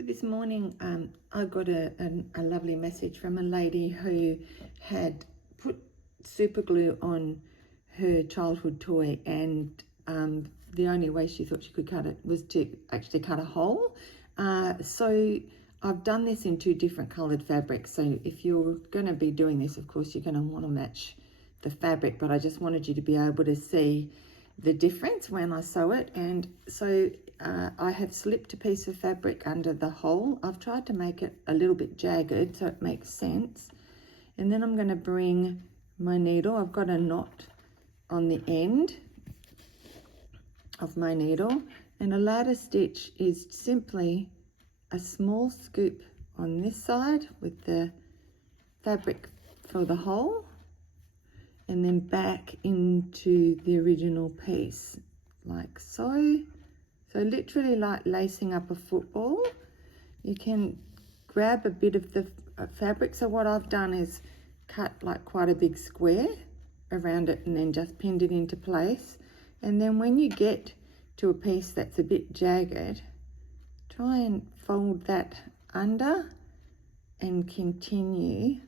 So this morning I got a lovely message from a lady who had put super glue on her childhood toy, and the only way she thought she could cut it was to actually cut a hole. So I've done this in two different coloured fabrics. So if you're going to be doing this, of course, you're going to want to match the fabric, but I just wanted you to be able to see the difference when I sew it. And so I have slipped a piece of fabric under the hole. I've tried to make it a little bit jagged so it makes sense. And then I'm going to bring my needle. I've got a knot on the end of my needle, and a ladder stitch is simply a small scoop on this side with the fabric for the hole, and then back into the original piece like so. So literally like lacing up a football. You can grab a bit of the fabric. So what I've done is cut like quite a big square around it and then just pinned it into place. And then when you get to a piece that's a bit jagged, try and fold that under and continue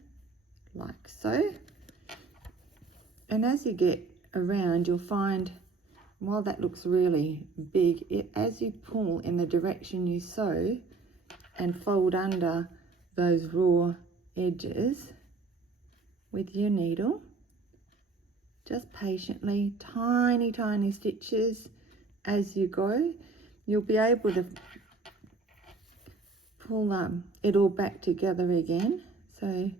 like so. And as you get around, you'll find, while that looks really big, as you pull in the direction you sew and fold under those raw edges with your needle, just patiently, tiny stitches as you go, you'll be able to pull it all back together again. So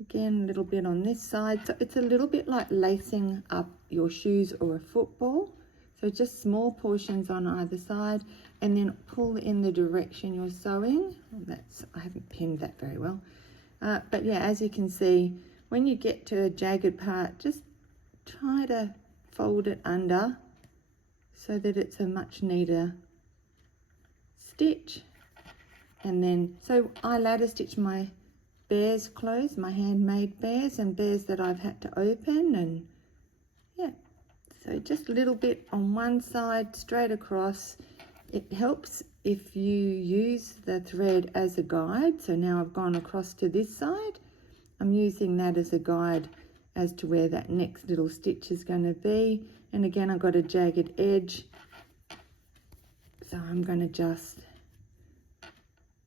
again, a little bit on this side. So it's a little bit like lacing up your shoes or a football. So just small portions on either side, and then pull in the direction you're sewing. I haven't pinned that very well. But yeah, as you can see, when you get to a jagged part, just try to fold it under so that it's a much neater stitch. And then, so I ladder stitch my bears clothes, my handmade bears, and bears that I've had to open, and yeah. So just a little bit on one side, straight across. It helps if you use the thread as a guide. So now I've gone across to this side. I'm using that as a guide as to where that next little stitch is going to be. And again, I've got a jagged edge. So I'm going to just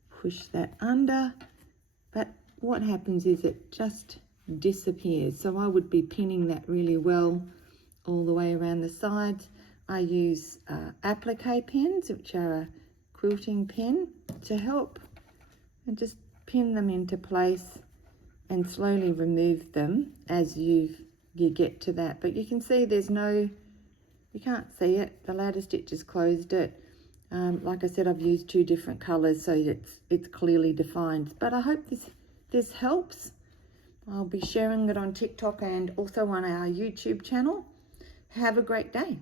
push that under. But what happens is it just disappears. So I would be pinning that really well all the way around the sides. I use applique pins, which are a quilting pin, to help, and just pin them into place and slowly remove them as you get to that. But you can see there's no, you can't see it, the ladder stitch has closed it. Like I said, I've used two different colours, so it's clearly defined. But I hope this helps. I'll be sharing it on TikTok and also on our YouTube channel. Have a great day.